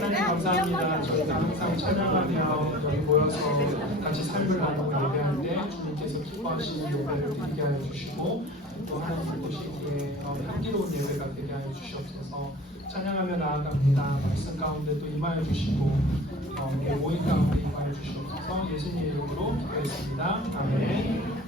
하나님 감사합니다. 저희가 항상 찬양하며 저희 모여서 같이 삶을 나누고 예배하는데 주님께서 기뻐하시는 예배를 드리게 하여 주시고 또 하나님 보시기에 향기로운 예배가 되게 하여 주시옵소서. 찬양하며 나아갑니다. 말씀 가운데 또 임하여 주시고 우리 모임 가운데 임하여 주시옵소서. 예수님의 이름으로 기도했습니다. 아멘.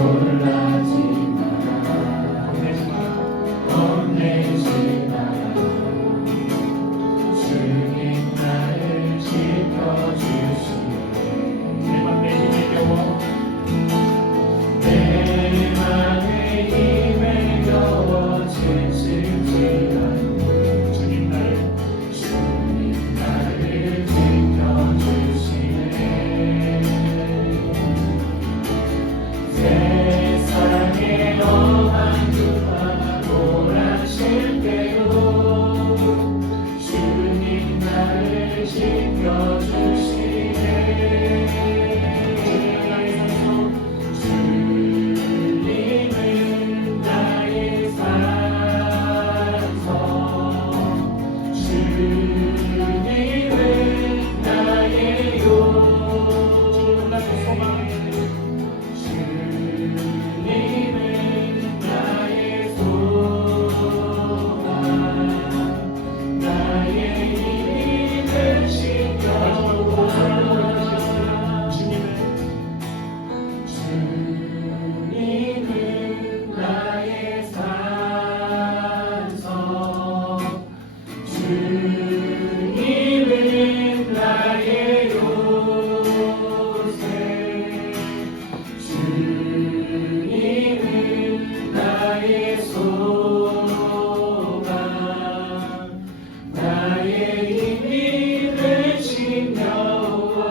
놀라지 마라 겁내지 마라 주님 나를 지켜주시네 내 맘의 힘에 겨워 내 맘의 힘에 겨워 지치지 않고 주님 나를 지켜주시네 세상에 엄한 두파 몰아칠 때도 주님 나를 지켜주시네 주님은 나의 산성 주님은 나의 요새 주님은 나의 소망 나의 힘이 되신 여호와 주님은 나의 산성 주님은 나의 요새 주님은 나의 소망 나의 힘이 되신 여호와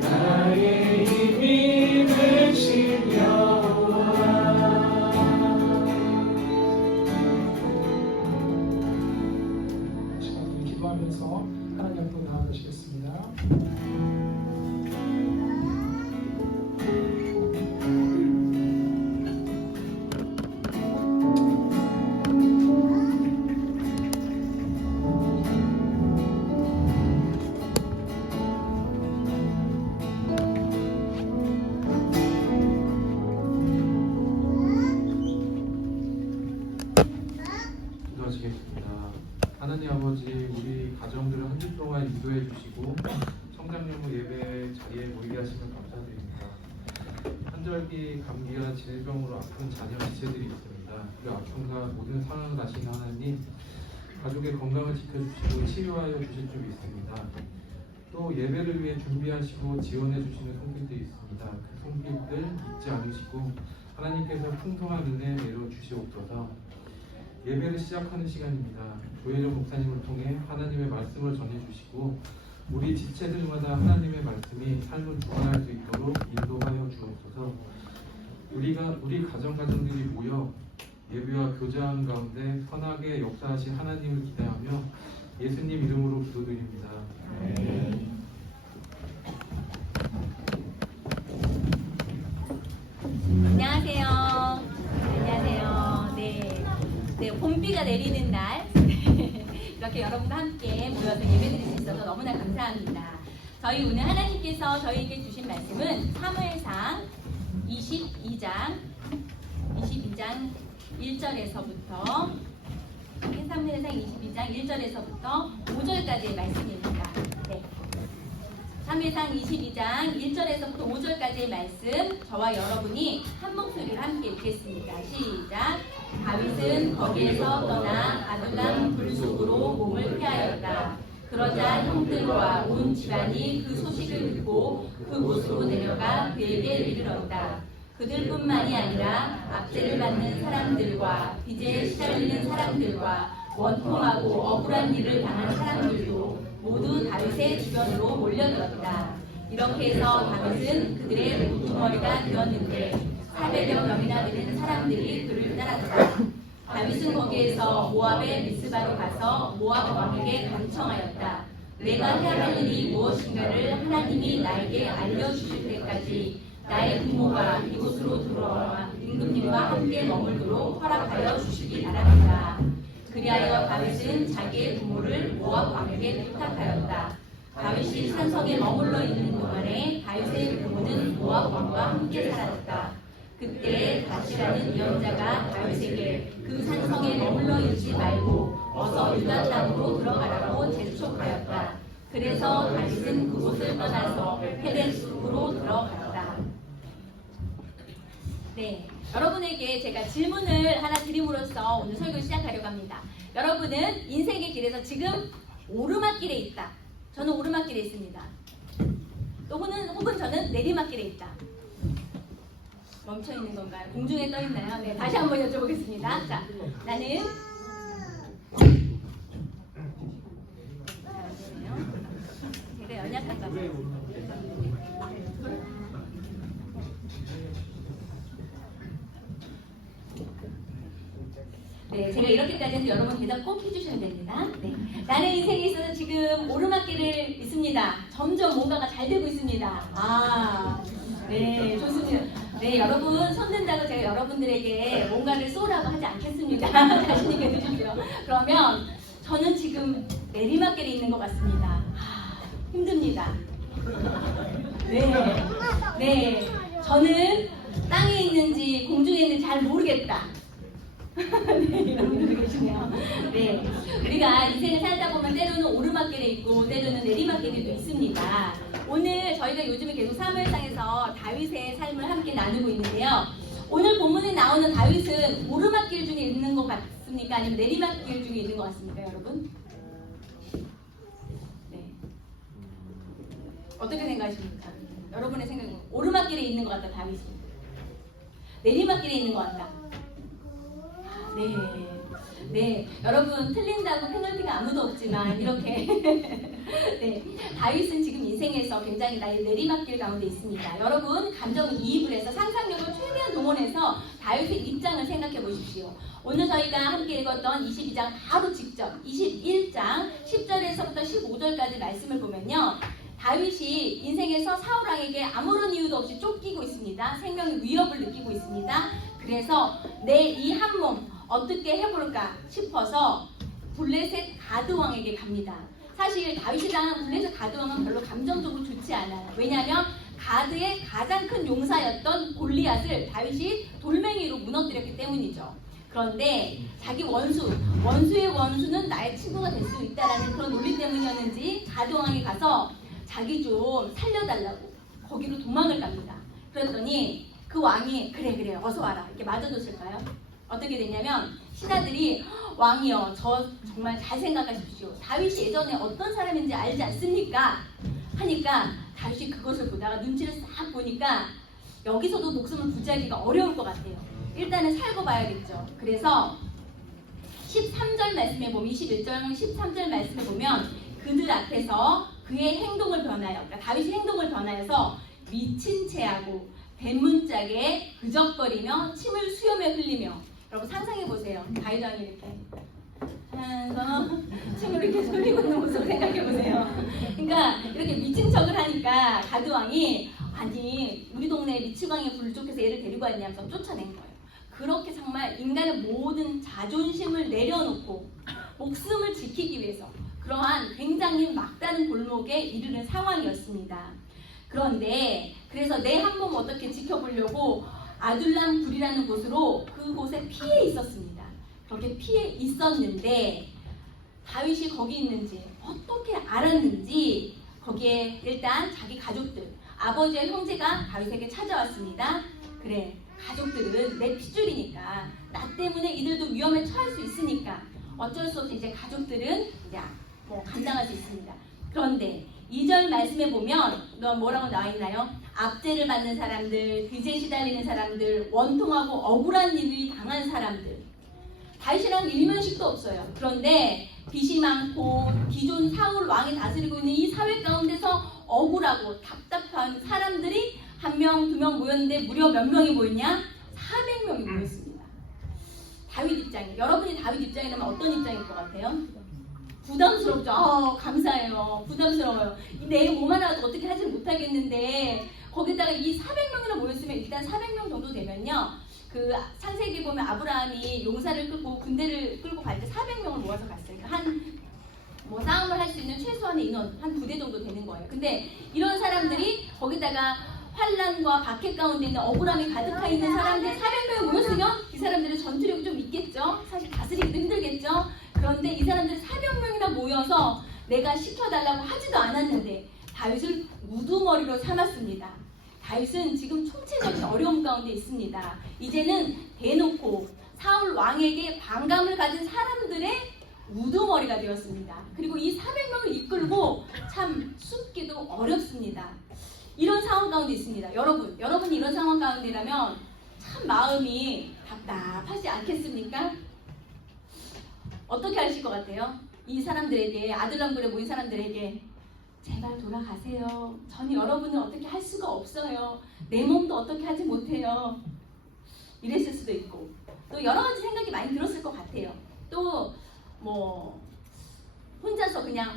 나의 힘이 되신 여호와 시간 기도하면서 하나님 앞으로 나아가시겠습니다. 기도하시겠습니다. 하나님 아버지, 우리 가정들을 한 주 동안 인도해 주시고 성장연구 예배 자리에 모이게 하시면 감사드립니다. 환절기 감기나 질병으로 아픈 자녀 지체들이 있습니다. 그 아픔과 모든 상황을 아시는 하나님, 가족의 건강을 지켜주시고 치유하여 주실 줄이 있습니다. 또 예배를 위해 준비하시고 지원해 주시는 손길들이 있습니다. 그 손길들 잊지 않으시고 하나님께서 풍성한 은혜 내려 주시옵소서. 예배를 시작하는 시간입니다. 조혜정 목사님을 통해 하나님의 말씀을 전해주시고 우리 지체들마다 하나님의 말씀이 삶을 구원할 수 있도록 인도하여 주옵소서. 우리 가정들이 모여 예배와 교제하는 가운데 선하게 역사하신 하나님을 기대하며 예수님 이름으로 기도드립니다. 안녕하세요. 안녕하세요. 네, 봄비가 내리는 날 이렇게 여러분과 함께 모여서 예배드릴 수 있어서 너무나 감사합니다. 저희 오늘 하나님께서 저희에게 주신 말씀은 사무엘상 22장 1절에서부터 사무엘상 22장 1절에서부터 5절까지의 말씀입니다. 네. 사무엘상 22장 1절에서부터 5절까지의 말씀 저와 여러분이 한 목소리로 함께 읽겠습니다. 시작. 다윗은 거기에서 떠나 아둘람 불 속으로 몸을 피하였다. 그러자 형들과 온 집안이 그 소식을 듣고 그곳으로 내려가 그에게 이르렀다. 그들뿐만이 아니라 압제를 받는 사람들과 빚에 시달리는 사람들과 원통하고 억울한 일을 당한 사람들도 모두 다윗의 주변으로 몰려들었다. 이렇게 해서 다윗은 그들의 우두머리가 되었는데 400여 명이나 되는 사람들이 그를 따랐다. 다윗은 거기에서 모압의 미스바로 가서 모압 왕에게 간청하였다. 내가 해야 할 일이 무엇인가를 하나님이 나에게 알려주실 때까지 나의 부모가 이곳으로 들어와 임금님과 함께 머물도록 허락하여 주시기 바랍니다. 그리하여 다윗은 자기의 부모를 모압 왕에게 부탁하였다. 다윗이 산성에 머물러 있는 동안에 다윗의 부모는 모압 왕과 함께 살았다. 그때 다시라는 예언자가 다윗에게 그 산성에 머물러 있지 말고 어서 유다 땅으로 들어가라고 재촉하였다. 그래서 다윗은 그곳을 떠나서 헤뎨으로 들어갔다. 네, 여러분에게 제가 질문을 하나 드림으로써 오늘 설교 시작하려고 합니다. 여러분은 인생의 길에서 지금 오르막길에 있다. 저는 오르막길에 있습니다. 또 혹은 저는 내리막길에 있다. 멈춰 있는 건가요? 공중에 떠 있나요? 네, 다시 한번 여쭤보겠습니다. 자, 나는 제가 연약한가 봐요. 네, 제가 이렇게까지 했는데 여러분 대답 꼭 해주셔야 됩니다. 네, 나는 인생에 있어서 지금 오르막길을 있습니다. 점점 뭔가가 잘 되고 있습니다. 아, 네, 좋습니다. 네, 여러분 손 든다고 제가 여러분들에게 뭔가를 쏘라고 하지 않겠습니다. 자신 있게 드십시오. 그러면 저는 지금 내리막길에 있는 것 같습니다. 힘듭니다. 네, 저는 땅에 있는지 공중에 있는지 잘 모르겠다. 네, 이런 분들 계시네요. 네, 우리가 인생을 살다 보면 때로는 오르막길에 있고 때로는 내리막길에도 있습니다. 오늘 저희가 요즘에 계속 사무엘상에서 다윗의 삶을 함께 나누고 있는데요. 오늘 본문에 나오는 다윗은 오르막길 중에 있는 것 같습니까? 아니면 내리막길 중에 있는 것 같습니까, 여러분? 네. 어떻게 생각하십니까? 여러분의 생각은 오르막길에 있는 것 같다, 다윗이. 내리막길에 있는 것 같다. 네, 여러분 틀린다고 페널티가 아무도 없지만 이렇게 네, 다윗은 지금 인생에서 굉장히 나의 내리막길 가운데 있습니다. 여러분 감정이입을 해서 상상력을 최대한 동원해서 다윗의 입장을 생각해 보십시오. 오늘 저희가 함께 읽었던 22장 바로 직전 21장 10절에서부터 15절까지 말씀을 보면요. 다윗이 인생에서 사울 왕에게 아무런 이유도 없이 쫓기고 있습니다. 생명의 위협을 느끼고 있습니다. 그래서 내 이 한 몸 어떻게 해볼까 싶어서 블레셋 가드 왕에게 갑니다. 사실 다윗이 당한 블레셋 가드 왕은 별로 감정적으로 좋지 않아요. 왜냐하면 가드의 가장 큰 용사였던 골리앗을 다윗이 돌멩이로 무너뜨렸기 때문이죠. 그런데 자기 원수의 원수는 나의 친구가 될 수 있다라는 그런 논리 때문이었는지 가드 왕에게 가서 자기 좀 살려달라고 거기로 도망을 갑니다. 그랬더니 그 왕이 그래 어서 와라 이렇게 맞아줬을까요? 어떻게 되냐면 신하들이 왕이여 저 정말 잘 생각하십시오. 다윗이 예전에 어떤 사람인지 알지 않습니까? 하니까 다윗이 그것을 보다가 눈치를 싹 보니까 여기서도 목숨을 부지하기가 어려울 것 같아요. 일단은 살고 봐야겠죠. 그래서 13절 말씀에 보면 21절 13절 말씀에 보면 그들 앞에서 그의 행동을 변하여 그러니까 다윗의 행동을 변하여서 미친 채하고 대문짝에 그적거리며 침을 수염에 흘리며 여러분 상상해보세요. 다윗 왕이 이렇게 하면서 침을 이렇게 흘리고 있는 모습을 생각해보세요. 그러니까 이렇게 미친 척을 하니까 가드 왕이 아니 우리 동네에 미치광이 불족해서 얘를 데리고 왔냐면서 쫓아낸 거예요. 그렇게 정말 인간의 모든 자존심을 내려놓고 목숨을 지키기 위해서 그러한 굉장히 막다른 골목에 이르는 상황이었습니다. 그런데 그래서 내 한 몸 어떻게 지켜보려고 아둘람 굴이라는 곳으로 그곳에 피해 있었습니다. 그렇게 피해 있었는데 다윗이 거기 있는지 어떻게 알았는지 거기에 일단 자기 가족들 아버지의 형제가 다윗에게 찾아왔습니다. 그래 가족들은 내 핏줄이니까 나 때문에 이들도 위험에 처할 수 있으니까 어쩔 수 없이 이제 가족들은 이제 감당할 수 있습니다. 그런데 2절 말씀에 보면 뭐라고 나와 있나요? 압제를 받는 사람들, 빚에 시달리는 사람들, 원통하고 억울한 일이 당한 사람들. 다윗이란 일면식도 없어요. 그런데 빚이 많고 기존 사울 왕이 다스리고 있는 이 사회 가운데서 억울하고 답답한 사람들이 1명, 2명 모였는데 무려 몇 명이 모였냐? 400명이 모였습니다. 다윗 입장에 여러분이 다윗 입장이라면 어떤 입장일 것 같아요? 부담스럽죠. 감사해요. 부담스러워요. 내 몸 하나도 어떻게 하지 못하겠는데 거기다가 이 400명이나 모였으면 일단 400명 정도 되면요. 그 창세기 보면 아브라함이 용사를 끌고 군대를 끌고 갈 때 400명을 모아서 갔어요. 한 싸움을 할 수 있는 최소한의 인원 한 부대 정도 되는 거예요. 근데 이런 사람들이 거기다가 환란과 박해 가운데 있는 억울함이 가득하 있는 사람들 400명이 모였으면 이 사람들은 전투력이 좀 있겠죠. 사실 다스리기도 힘들겠죠. 그런데 이 사람들이 400명이나 모여서 내가 시켜달라고 하지도 않았는데 다윗을 우두머리로 삼았습니다. 다윗은 지금 총체적인 어려움 가운데 있습니다. 이제는 대놓고 사울 왕에게 반감을 가진 사람들의 우두머리가 되었습니다. 그리고 이 400명을 이끌고 참 숨기도 어렵습니다. 이런 상황 가운데 있습니다. 여러분이 이런 상황 가운데라면 참 마음이 답답하지 않겠습니까? 어떻게 하실 것 같아요? 이 사람들에게, 아들람굴에 모인 사람들에게 제발 돌아가세요. 전 여러분을 어떻게 할 수가 없어요. 내 몸도 어떻게 하지 못해요. 이랬을 수도 있고 또 여러 가지 생각이 많이 들었을 것 같아요. 또 뭐 혼자서 그냥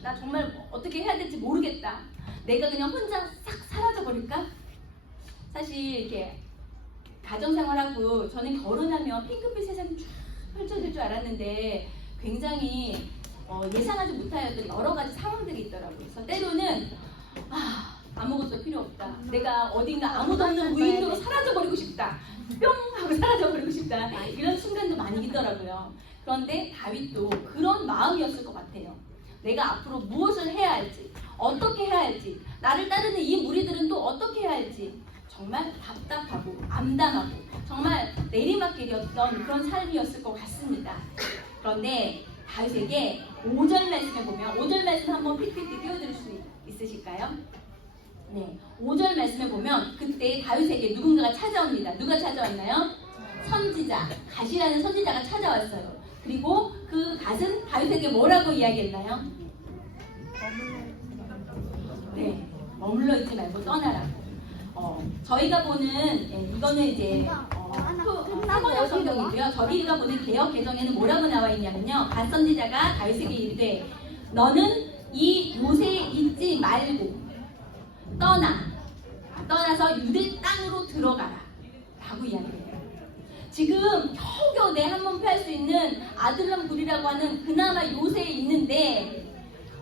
나 정말 어떻게 해야 될지 모르겠다. 내가 그냥 혼자 싹 사라져 버릴까? 사실 이렇게 가정생활하고 저는 결혼하면 핑크빛 세상이 쫙 펼쳐질 줄 알았는데 굉장히 예상하지 못하였던 여러 가지 상황들이 있더라고요. 그래서 때로는 아무것도 필요 없다. 내가 어딘가 아무도 없는 무인도로 사라져버리고 싶다. 뿅 하고 사라져버리고 싶다. 이런 순간도 많이 있더라고요. 그런데 다윗도 그런 마음이었을 것 같아요. 내가 앞으로 무엇을 해야 할지, 어떻게 해야 할지, 나를 따르는 이 무리들은 또 어떻게 해야 할지 정말 답답하고 암담하고 정말 내리막길이었던 그런 삶이었을 것 같습니다. 그런데 다윗에게 5절 말씀에 보면 5절 말씀 한번 PPT 띄워드릴 수 있으실까요? 네, 5절 말씀에 보면 그때 다윗에게 누군가가 찾아옵니다. 누가 찾아왔나요? 선지자, 갓이라는 선지자가 찾아왔어요. 그리고 그 갓은 다윗에게 뭐라고 이야기했나요? 네, 머물러 있지 말고 떠나라고. 저희가 보는 이거는 이제 사번역 성경이고요. 저희가 보는 개역 개정에는 뭐라고 나와 있냐면요. 갓 선지자가 다윗에게 이르되 너는 이 요새에 있지 말고 떠나서 유대 땅으로 들어가라 라고 이야기해요. 지금 겨우겨우 내 한 몸 피할 수 있는 아들람 굴이라고 하는 그나마 요새에 있는데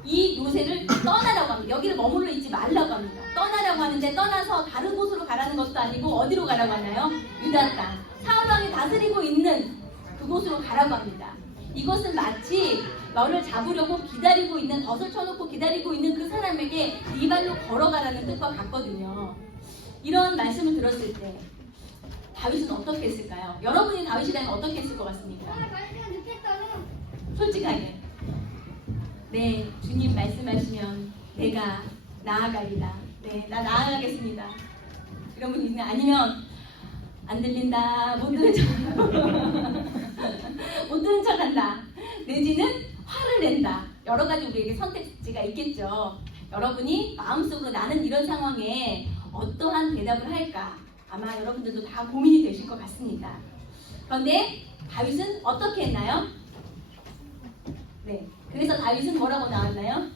이 요새를 떠나라고 합니다. 여기를 머물러 있지 말라고 합니다. 떠나라고 하는데 떠나서 다른 곳으로 가라는 것도 아니고 어디로 가라고 하나요? 유다 땅. 사울왕이 다스리고 있는 그곳으로 가라고 합니다. 이것은 마치 너를 잡으려고 기다리고 있는, 덫을 쳐놓고 기다리고 있는 그 사람에게 네 발로 걸어가라는 뜻과 같거든요. 이런 말씀을 들었을 때 다윗은 어떻게 했을까요? 여러분이 다윗이라면 어떻게 했을 것 같습니까? 솔직하게. 네, 주님 말씀하시면 내가 나아가리라. 네, 나 나아가겠습니다. 이런 분이 있나? 아니면 안 들린다, 못 들은 척 한다. 내지는 화를 낸다. 여러 가지 우리에게 선택지가 있겠죠. 여러분이 마음속으로 나는 이런 상황에 어떠한 대답을 할까? 아마 여러분들도 다 고민이 되실 것 같습니다. 그런데 다윗은 어떻게 했나요? 네, 그래서 다윗은 뭐라고 나왔나요?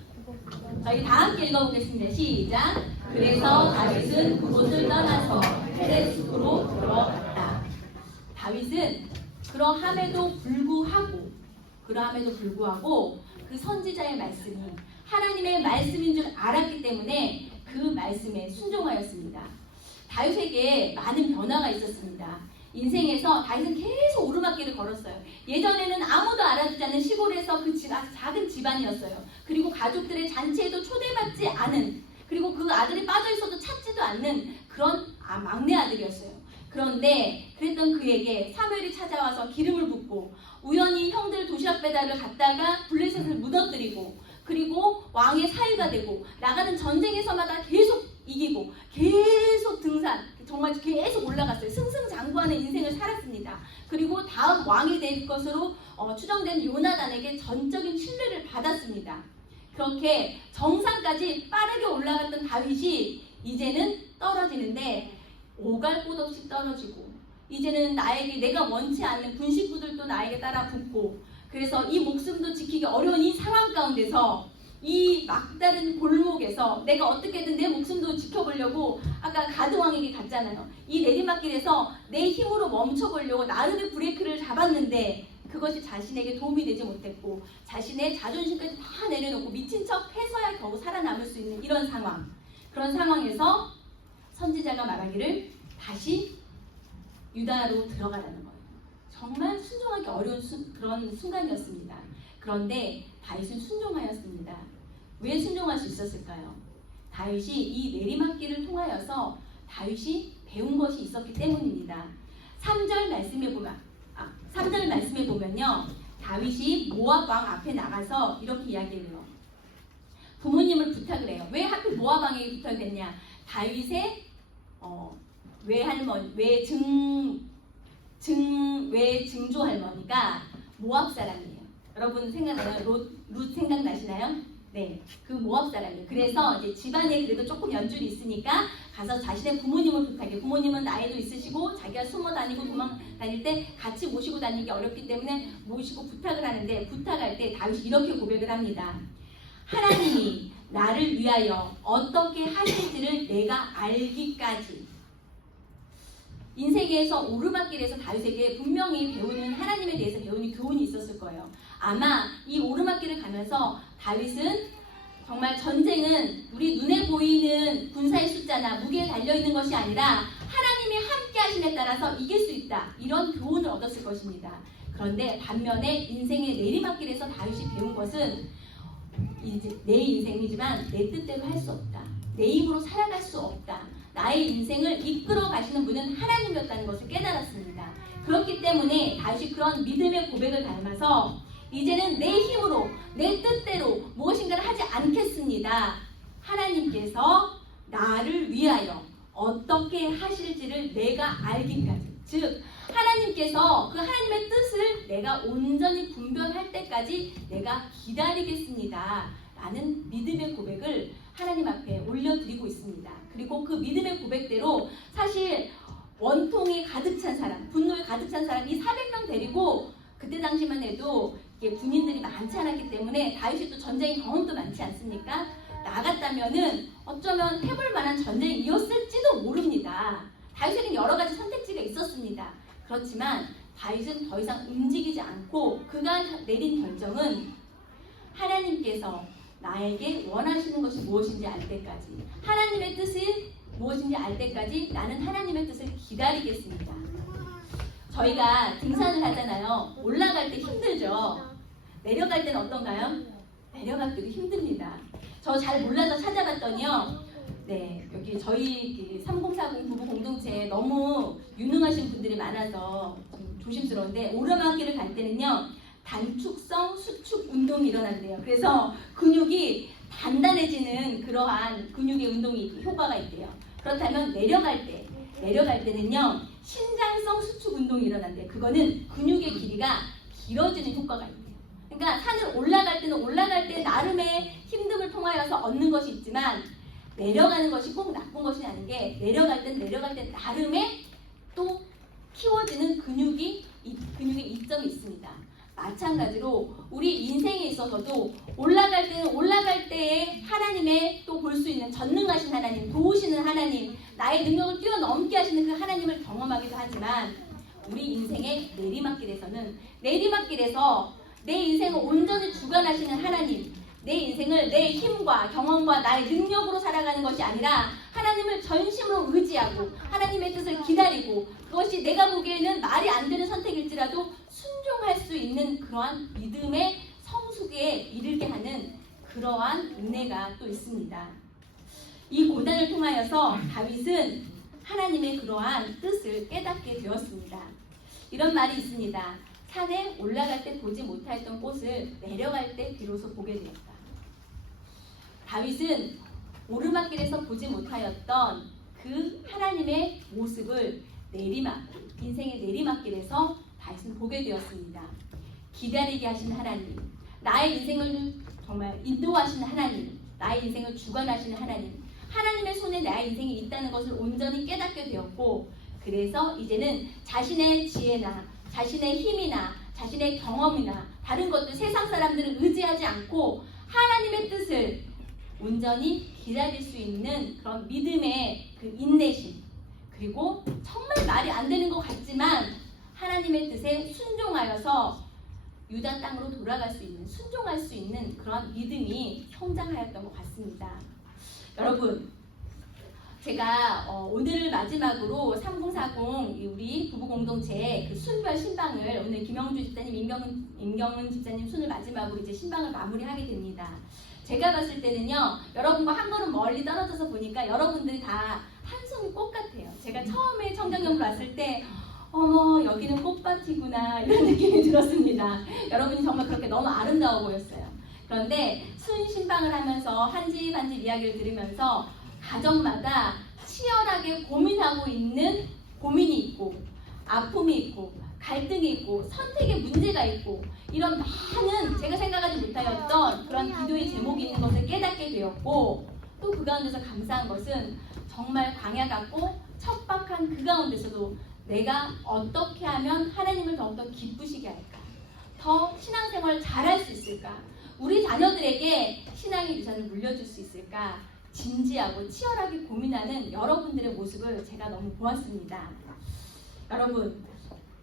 저희 다 함께 읽어보겠습니다. 시작! 그래서 다윗은 그곳을 떠나서 데스크로 들어갔다. 다윗은 그러함에도 불구하고 그 선지자의 말씀이 하나님의 말씀인 줄 알았기 때문에 그 말씀에 순종하였습니다. 다윗에게 많은 변화가 있었습니다. 인생에서 다윗은 계속 오르막길을 걸었어요. 예전에는 아무도 알아주지 않는 시골에서 그 아주 작은 집안이었어요. 그리고 가족들의 잔치에도 초대받지 않은, 그리고 그 아들이 빠져있어도 찾지도 않는 그런 막내 아들이었어요. 그런데 그랬던 그에게 사무엘이 찾아와서 기름을 붓고 우연히 형들 도시락 배달을 갔다가 블레셋을 무너뜨리고 그리고 왕의 사위가 되고 나가는 전쟁에서마다 계속 이기고 계속 등산, 정말 계속 올라갔어요. 승승장구하는 인생을 살았습니다. 그리고 다음 왕이 될 것으로 추정된 요나단에게 전적인 신뢰를 받았습니다. 그렇게 정상까지 빠르게 올라갔던 다윗이 이제는 떨어지는데 오갈 곳 없이 떨어지고 이제는 내가 원치 않는 군식구들도 나에게 따라 붙고 그래서 이 목숨도 지키기 어려운 이 상황 가운데서 이 막다른 골목에서 내가 어떻게든 내 목숨도 지켜보려고 아까 가드왕에게 갔잖아요. 이 내리막길에서 내 힘으로 멈춰보려고 나름의 브레이크를 잡았는데 그것이 자신에게 도움이 되지 못했고 자신의 자존심까지 다 내려놓고 미친 척 해서야 겨우 살아남을 수 있는 이런 상황. 그런 상황에서 선지자가 말하기를 다시 유다로 들어가라는 거예요. 정말 순종하기 어려운 그런 순간이었습니다. 그런데 다윗은 순종하였습니다. 왜 순종할 수 있었을까요? 다윗이 이 내리막길을 통하여서 다윗이 배운 것이 있었기 때문입니다. 3절 말씀에 보면요. 다윗이 모압 왕 앞에 나가서 이렇게 이야기를 해요. 부모님을 부탁을 해요. 왜 하필 모압 왕에게 부탁을 했냐? 다윗의 외증조 할머니가 모압 사람이에요. 여러분 생각나요? 룻 생각나시나요? 네, 그 모압 사람이에요. 그래서 이제 집안에 그래도 조금 연줄이 있으니까 가서 자신의 부모님을 부탁해요. 부모님은 나이도 있으시고 자기가 숨어 다니고 도망 다닐 때 같이 모시고 다니기 어렵기 때문에 모시고 부탁을 하는데, 부탁할 때 다윗이 이렇게 고백을 합니다. 하나님이 나를 위하여 어떻게 하실지를 내가 알기까지. 인생에서 오르막길에서 다윗에게 분명히 배우는, 하나님에 대해서 배우는 교훈이 있었을 거예요. 아마 이 오르막길을 가면서 다윗은 정말 전쟁은 우리 눈에 보이는 군사의 숫자나 무게에 달려있는 것이 아니라 하나님이 함께 하심에 따라서 이길 수 있다, 이런 교훈을 얻었을 것입니다. 그런데 반면에 인생의 내리막길에서 다윗이 배운 것은 이제 내 인생이지만 내 뜻대로 할 수 없다, 내 입으로 살아갈 수 없다, 나의 인생을 이끌어 가시는 분은 하나님이었다는 것을 깨달았습니다. 그렇기 때문에 다윗이 그런 믿음의 고백을 닮아서 이제는 내 힘으로 내 뜻대로 무엇인가를 하지 않겠습니다. 하나님께서 나를 위하여 어떻게 하실지를 내가 알기까지, 즉 하나님께서 그 하나님의 뜻을 내가 온전히 분별할 때까지 내가 기다리겠습니다 라는 믿음의 고백을 하나님 앞에 올려드리고 있습니다. 그리고 그 믿음의 고백대로 사실 원통이 가득 찬 사람, 분노에 가득 찬 사람, 이 400명 데리고, 그때 당시만 해도 군인들이 많지 않았기 때문에 다윗이 또 전쟁 경험도 많지 않습니까? 나갔다면은 어쩌면 해볼 만한 전쟁이었을지도 모릅니다. 다윗에게는 여러 가지 선택지가 있었습니다. 그렇지만 다윗은 더 이상 움직이지 않고 그가 내린 결정은 하나님께서 나에게 원하시는 것이 무엇인지 알 때까지, 하나님의 뜻이 무엇인지 알 때까지 나는 하나님의 뜻을 기다리겠습니다. 저희가 등산을 하잖아요. 올라갈 때 힘들죠. 내려갈 때는 어떤가요? 내려갈 때도 힘듭니다. 저 잘 몰라서 찾아봤더니요. 네, 여기 저희 3040 부부 공동체에 너무 유능하신 분들이 많아서 좀 조심스러운데, 오르막길을 갈 때는요, 단축성 수축 운동이 일어난대요. 그래서 근육이 단단해지는 그러한 근육의 운동이 효과가 있대요. 그렇다면 내려갈 때는요, 신장성 수축 운동이 일어난대요. 그거는 근육의 길이가 길어지는 효과가 있대요. 그러니까 산을 올라갈 때는 올라갈 때 나름의 힘듦을 통하여서 얻는 것이 있지만, 내려가는 것이 꼭 나쁜 것이 아닌 게, 내려갈 때 나름의 또 키워지는 근육의 이점이 있습니다. 마찬가지로 우리 인생에 있어서도 올라갈 때는 올라갈 때에 하나님의 또 볼 수 있는 전능하신 하나님, 도우시는 하나님, 나의 능력을 뛰어넘게 하시는 그 하나님을 경험하기도 하지만, 우리 인생의 내리막길에서 내 인생을 온전히 주관하시는 하나님, 내 인생을 내 힘과 경험과 나의 능력으로 살아가는 것이 아니라 하나님을 전심으로 의지하고 하나님의 뜻을 기다리고, 그것이 내가 보기에는 말이 안 되는 선택일지라도 순종할 수 있는 그러한 믿음의 성숙에 이르게 하는 그러한 은혜가 또 있습니다. 이 고난을 통하여서 다윗은 하나님의 그러한 뜻을 깨닫게 되었습니다. 이런 말이 있습니다. 산에 올라갈 때 보지 못했던 꽃을 내려갈 때 비로소 보게 되었다. 다윗은 오르막길에서 보지 못하였던 그 하나님의 모습을 인생의 내리막길에서 다윗은 보게 되었습니다. 기다리게 하신 하나님, 나의 인생을 정말 인도하시는 하나님, 나의 인생을 주관하시는 하나님, 하나님의 손에 나의 인생이 있다는 것을 온전히 깨닫게 되었고, 그래서 이제는 자신의 지혜나 자신의 힘이나 자신의 경험이나 다른 것들, 세상 사람들을 의지하지 않고 하나님의 뜻을 온전히 기다릴 수 있는 그런 믿음의 그 인내심, 그리고 정말 말이 안 되는 것 같지만 하나님의 뜻에 순종하여서 유다 땅으로 돌아갈 수 있는, 순종할 수 있는 그런 믿음이 성장하였던 것 같습니다. 여러분, 제가 오늘 마지막으로 3040 우리 부부 공동체 그 순별 신방을 오늘 김영주 집사님, 임경은 집사님 순을 마지막으로 이제 신방을 마무리하게 됩니다. 제가 봤을 때는요, 여러분과 한 걸음 멀리 떨어져서 보니까 여러분들이 다 한 송이 꽃 같아요. 제가 처음에 청장년을 왔을 때 어머 여기는 꽃밭이구나 이런 느낌이 들었습니다. 여러분이 정말 그렇게 너무 아름다워 보였어요. 그런데 순 신방을 하면서 한 집 한 집 이야기를 들으면서 가정마다 치열하게 고민하고 있는 고민이 있고 아픔이 있고 갈등이 있고 선택의 문제가 있고 이런 많은 제가 생각하지 못하였던 그런 기도의 제목이 있는 것을 깨닫게 되었고 또 그 가운데서 감사한 것은 정말 광야 같고 척박한 그 가운데서도 내가 어떻게 하면 하나님을 더욱더 기쁘시게 할까? 더 신앙생활을 잘할 수 있을까? 우리 자녀들에게 신앙의 유산을 물려줄 수 있을까? 진지하고 치열하게 고민하는 여러분들의 모습을 제가 너무 보았습니다. 여러분,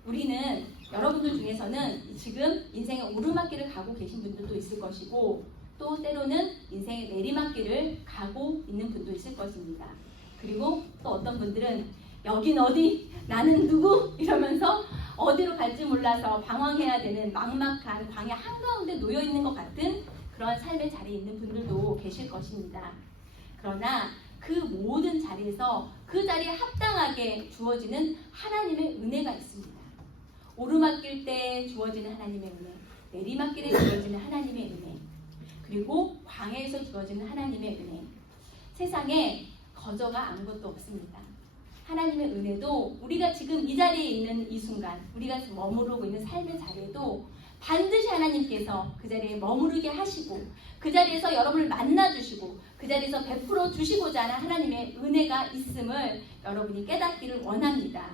우리는 여러분들 중에서는 지금 인생의 오르막길을 가고 계신 분들도 있을 것이고 또 때로는 인생의 내리막길을 가고 있는 분도 있을 것입니다. 그리고 또 어떤 분들은 여긴 어디? 나는 누구? 이러면서 어디로 갈지 몰라서 방황해야 되는 막막한 광야 한가운데 놓여있는 것 같은 그런 삶의 자리에 있는 분들도 계실 것입니다. 그러나 그 모든 자리에서 그 자리에 합당하게 주어지는 하나님의 은혜가 있습니다. 오르막길 때 주어지는 하나님의 은혜, 내리막길에 주어지는 하나님의 은혜, 그리고 광야에서 주어지는 하나님의 은혜. 세상에 거저가 아무것도 없습니다. 하나님의 은혜도 우리가 지금 이 자리에 있는 이 순간, 우리가 머무르고 있는 삶의 자리에도 반드시 하나님께서 그 자리에 머무르게 하시고 그 자리에서 여러분을 만나주시고 그 자리에서 베풀어 주시고자 하는 하나님의 은혜가 있음을 여러분이 깨닫기를 원합니다.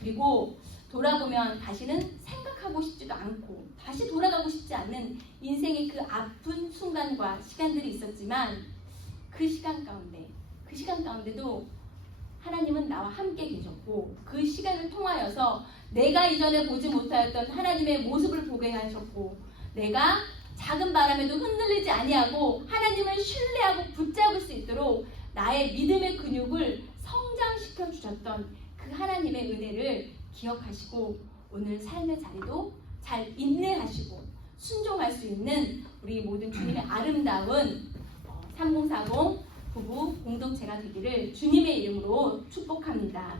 그리고 돌아보면 다시는 생각하고 싶지도 않고 다시 돌아가고 싶지 않는 인생의 그 아픈 순간과 시간들이 있었지만 그 시간 가운데도 하나님은 나와 함께 계셨고 그 시간을 통하여서 내가 이전에 보지 못하였던 하나님의 모습을 보게 하셨고 내가 작은 바람에도 흔들리지 아니하고 하나님을 신뢰하고 붙잡을 수 있도록 나의 믿음의 근육을 성장시켜 주셨던 그 하나님의 은혜를 기억하시고 오늘 삶의 자리도 잘 인내하시고 순종할 수 있는 우리 모든 주님의 아름다운 3040 부부 공동체가 되기를 주님의 이름으로 축복합니다.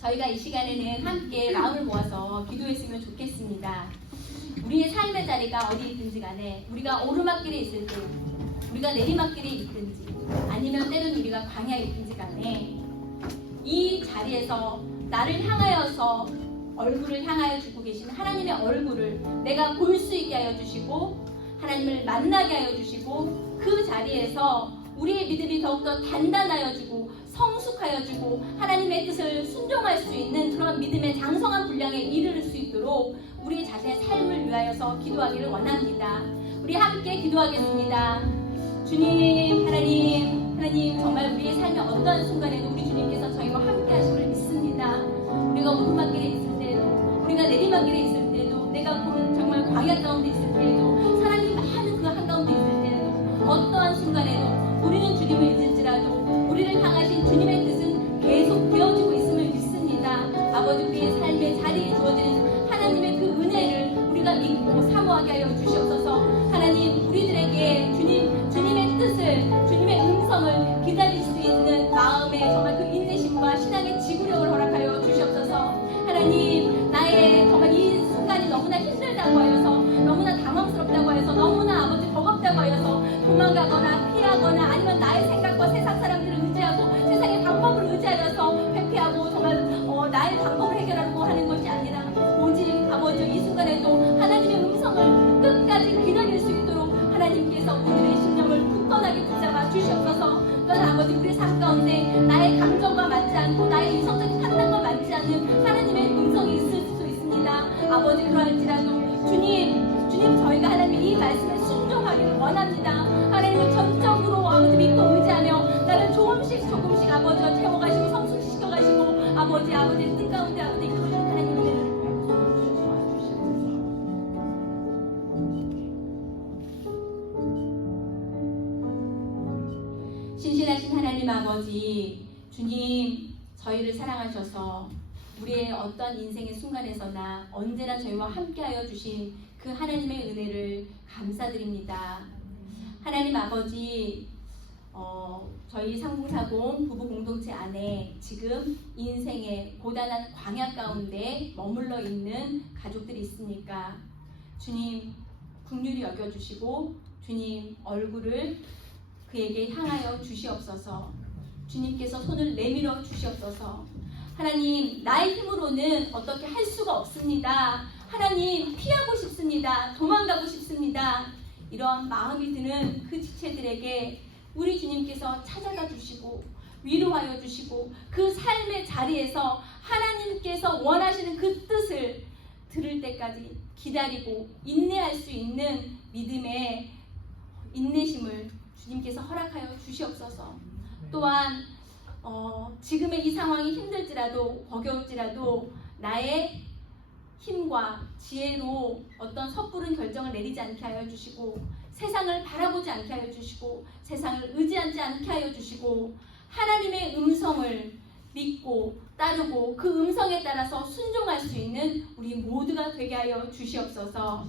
저희가 이 시간에는 함께 마음을 모아서 기도했으면 좋겠습니다. 우리의 삶의 자리가 어디 있든지 간에 우리가 오르막길에 있을 때 우리가 내리막길에 있든지 아니면 때로는 우리가 광야에 있든지 간에 이 자리에서 나를 향하여서 얼굴을 향하여 주고 계신 하나님의 얼굴을 내가 볼 수 있게 하여 주시고 하나님을 만나게 하여 주시고 그 자리에서 우리의 믿음이 더욱더 단단하여지고 성숙하여지고 하나님의 뜻을 순종할 수 있는 그런 믿음의 장성한 분량에 이르를 수 있도록 우리 자신의 삶을 위하여서 기도하기를 원합니다. 우리 함께 기도하겠습니다. 주님, 하나님 정말 우리의 삶의 어떠한 순간에도 우리 주님께서 저희와 함께 하심을 믿습니다. 우리가 오르막길에 있을 때도 우리가 내리막길에 있을 때도 내가 정말 광야 가운데 있을 때에도 사람이 많은 그 한가운데 있을 때에도 어떠한 순간에도 우리는 주님을 잊을지라도 우리를 향하신 주님의 뜻은 계속 되어지고 있음을 믿습니다. 아버지 우리의 삶의 자리에 주어지는 하나님의 그 은혜를 우리가 믿고 사모하게 하여 주시옵소서. 하나님 우리들에게 주님의 뜻을 주님의 음성을 기다릴 수 있는 마음에 정말 아버지, 주님 저희를 사랑하셔서 우리의 어떤 인생의 순간에서나 언제나 저희와 함께하여 주신 그 하나님의 은혜를 감사드립니다. 하나님 아버지, 저희 상봉사공 부부 공동체 안에 지금 인생의 고단한 광야 가운데 머물러 있는 가족들이 있으니까 주님 긍휼히 여겨주시고 주님 얼굴을 그에게 향하여 주시옵소서. 주님께서 손을 내밀어 주시옵소서. 하나님, 나의 힘으로는 어떻게 할 수가 없습니다. 하나님, 피하고 싶습니다. 도망가고 싶습니다. 이런 마음이 드는 그 지체들에게 우리 주님께서 찾아가 주시고 위로하여 주시고 그 삶의 자리에서 하나님께서 원하시는 그 뜻을 들을 때까지 기다리고 인내할 수 있는 믿음의 인내심을 주님께서 허락하여 주시옵소서. 또한 지금의 이 상황이 힘들지라도 버거울지라도 나의 힘과 지혜로 어떤 섣부른 결정을 내리지 않게 하여 주시고 세상을 바라보지 않게 하여 주시고 세상을 의지하지 않게 하여 주시고 하나님의 음성을 믿고 따르고 그 음성에 따라서 순종할 수 있는 우리 모두가 되게 하여 주시옵소서.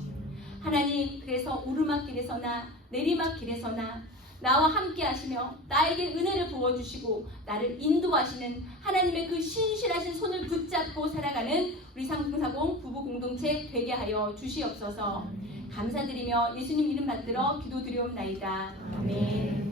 하나님, 그래서 오르막길에서나 내리막길에서나 나와 함께 하시며 나에게 은혜를 부어주시고 나를 인도하시는 하나님의 그 신실하신 손을 붙잡고 살아가는 우리 상봉사공 부부 공동체 되게 하여 주시옵소서. 감사드리며 예수님 이름 받들어 기도드리옵나이다. 아멘.